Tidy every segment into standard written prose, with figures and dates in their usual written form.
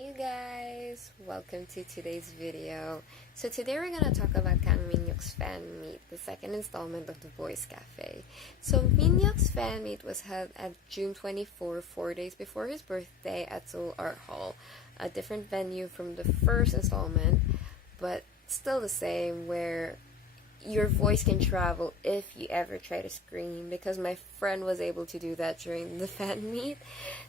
Hey you guys! Welcome to today's video. So today we're gonna talk about Kang Minhyuk's fan meet, the second installment of the Boice Cafe. So Minhyuk's fan meet was held at June 24, 4 days before his birthday at Seoul Art Hall, a different venue from the first installment, but still the same, where your voice can travel if you ever try to scream, because my friend was able to do that during the fan meet.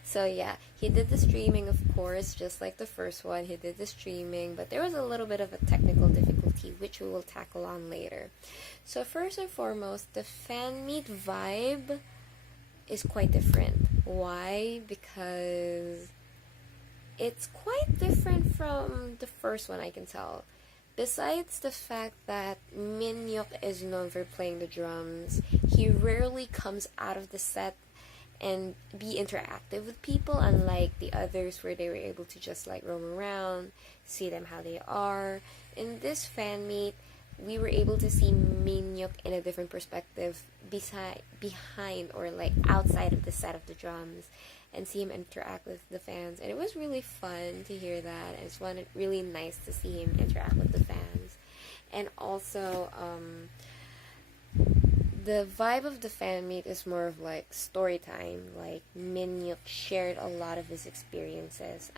So yeah, he did the streaming, of course, just like the first one. He did the streaming, but there was a little bit of a technical difficulty, which we will tackle on later. So first and foremost, the fan meet vibe is quite different. Why? Because it's quite different from the first one, I can tell. Besides the fact that Minhyuk is known for playing the drums, he rarely comes out of the set and be interactive with people, unlike the others where they were able to just like roam around, see them how they are. In this fan meet, we were able to see Minhyuk in a different perspective, behind or like outside of the set of the drums, and see him interact with the fans. And it was really fun to hear that, and it's really nice to see him interact with the fans. And also, the vibe of the fan meet is more of like story time. Like Minhyuk shared a lot of his experiences.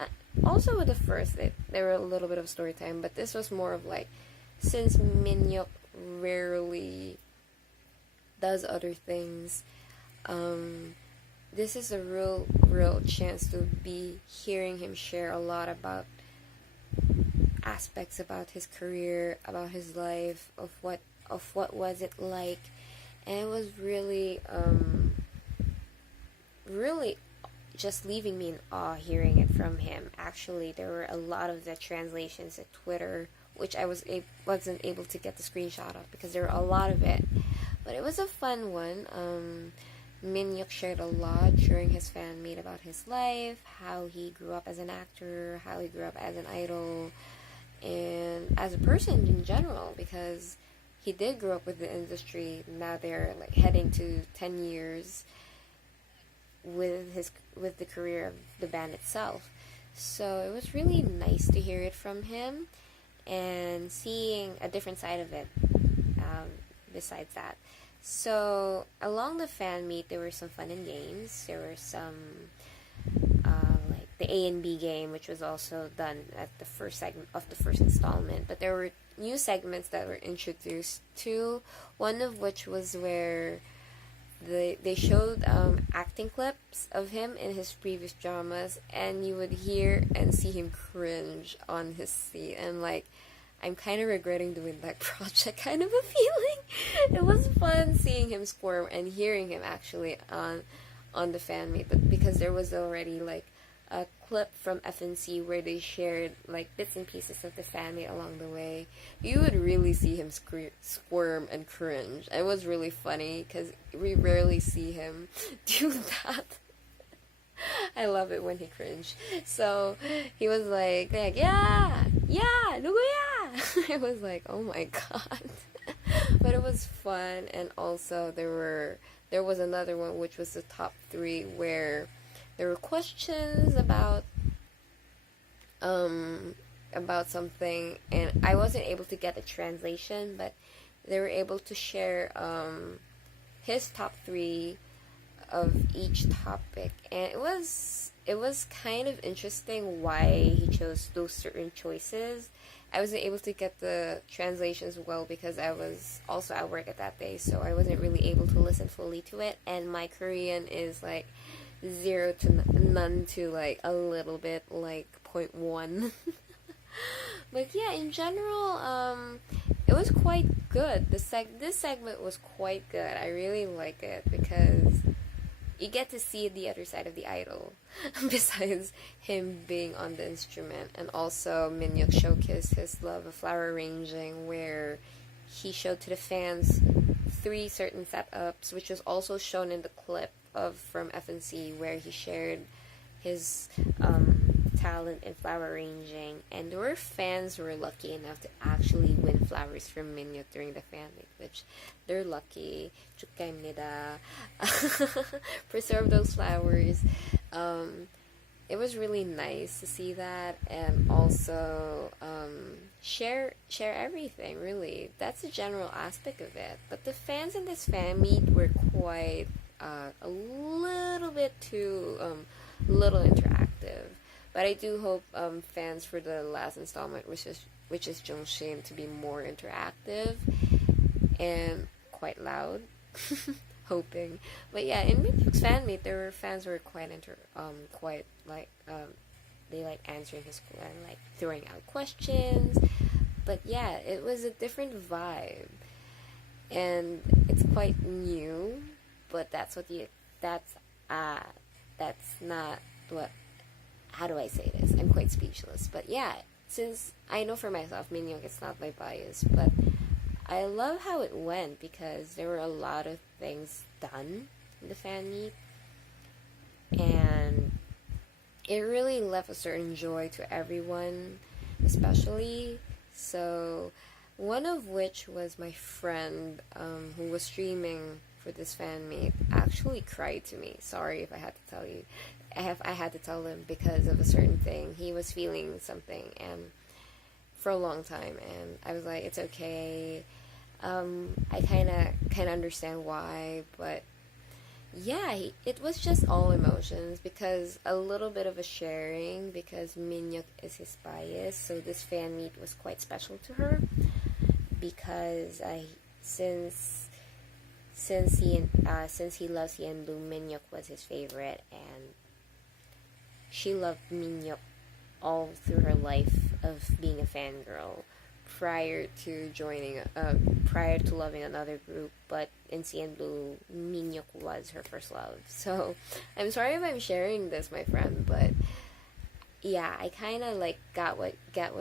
Also with the first, there were a little bit of story time, but this was more of like, since Minhyuk rarely does other things, this is a real chance to be hearing him share a lot about aspects about his career, about his life, of what was it like. And it was really just leaving me in awe hearing it from him. Actually, there were a lot of the translations at Twitter, which I wasn't able to get the screenshot of because there were a lot of it. But it was a fun one. Minhyuk shared a lot during his fan meet about his life, how he grew up as an actor, how he grew up as an idol, and as a person in general, because he did grow up with the industry. Now they're like heading to 10 years with the career of the band itself. So it was really nice to hear it from him and seeing a different side of it, besides that. So along the fan meet, there were some fun and games. There were some like the A and B game, which was also done at the first segment of the first installment. But there were new segments that were introduced too. One of which was where they showed acting clips of him in his previous dramas, and you would hear and see him cringe on his seat, and like, I'm kind of regretting doing that project, kind of a feeling. It was fun seeing him squirm and hearing him actually on the fan meet, but because there was already like a clip from FNC where they shared like bits and pieces of the fan meet along the way, you would really see him squirm and cringe. It was really funny because we rarely see him do that. I love it when he cringed. So he was like yeah, 누구야? It was like, oh my god. But it was fun. And also there was another one, which was the top 3, where there were questions about something, and I wasn't able to get the translation, but they were able to share his top 3 of each topic, and it was kind of interesting why he chose those certain choices. I wasn't able to get the translations well because I was also at work at that day, so I wasn't really able to listen fully to it, and my Korean is like 0 to none to like a little bit, like 0.1. But yeah, in general, it was quite good. This segment was quite good. I really like it because you get to see the other side of the idol, besides him being on the instrument. And also Minhyuk showcased his love of flower arranging, where he showed to the fans 3 certain setups, which was also shown in the clip from FNC, where he shared his talent in flower arranging. And there were fans who were lucky enough to actually win flowers from Minhyuk during the fan meet, which they're lucky. 축하합니다. Preserve those flowers. it was really nice to see that, and also share everything. Really, that's the general aspect of it. But the fans in this fan meet were quite a little bit too little interactive. But I do hope fans for the last installment, which is Jongshin, to be more interactive and quite loud. Hoping. But yeah, in Minhyuk's fan meet, there were fans who were quite like they like answering his and like throwing out questions. But yeah, it was a different vibe, and it's quite new. But that's not what. How do I say this? I'm quite speechless. But yeah, since I know for myself, Minhyuk is not my bias, but I love how it went because there were a lot of things done in the fan meet, and it really left a certain joy to everyone, especially. So, one of which was my friend who was streaming for this fan meet actually cried to me. Sorry if I had to tell you. I had to tell him because of a certain thing. He was feeling something and for a long time, and I was like, it's okay. I kind of understand why, but yeah, it was just all emotions because a little bit of a sharing because Minhyuk is his bias, so this fan meet was quite special to her because since he loves Blue, Minhyuk was his favorite, and she loved Minhyuk all through her life of being a fangirl prior to loving another group, but in Blue, Minhyuk was her first love. So I'm sorry if I'm sharing this, my friend, but yeah, I kind of like get what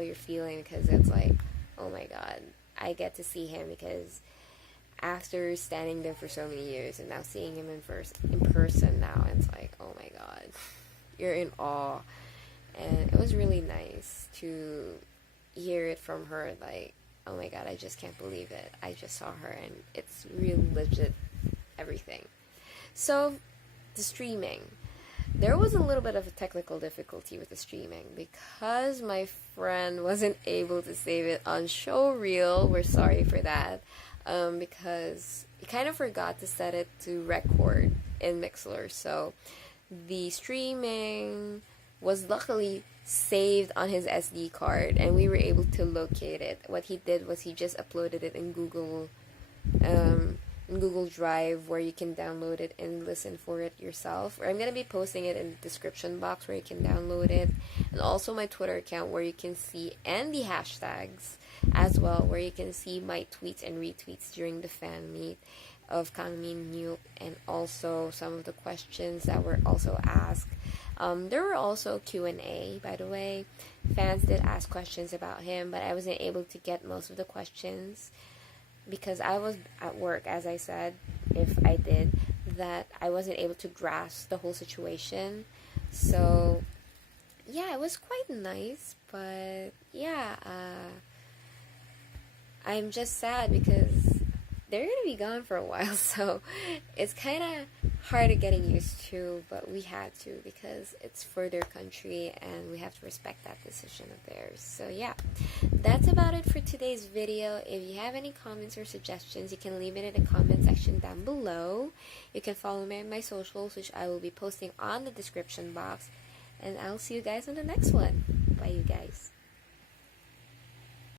you're feeling because it's like, oh my god, I get to see him because after standing there for so many years and now seeing him in person now, it's like, oh my god, you're in awe. And it was really nice to hear it from her, like, oh my god, I just can't believe it. I just saw her and it's real legit everything. So, the streaming. There was a little bit of a technical difficulty with the streaming because my friend wasn't able to save it on Showreel. We're sorry for that. Because he kind of forgot to set it to record in Mixlr. So, the streaming was luckily saved on his SD card and we were able to locate it. What he did was he just uploaded it in Google Drive where you can download it and listen for it yourself. Or I'm going to be posting it in the description box where you can download it, and also my Twitter account where you can see, and the hashtags as well, where you can see my tweets and retweets during the fan meet of Kang Minhyuk, and also some of the questions that were also asked. There were also Q&A, by the way. Fans did ask questions about him, but I wasn't able to get most of the questions because I was at work, as I said, if I did, that I wasn't able to grasp the whole situation. So, yeah, it was quite nice, but yeah, I'm just sad because they're gonna be gone for a while, so it's kind of hard to getting used to, but we had to because it's for their country and we have to respect that decision of theirs. So yeah, that's about it for today's video. If you have any comments or suggestions, you can leave it in the comment section down below. You can follow me on my socials, which I will be posting on the description box, and I'll see you guys on the next one. Bye, you guys.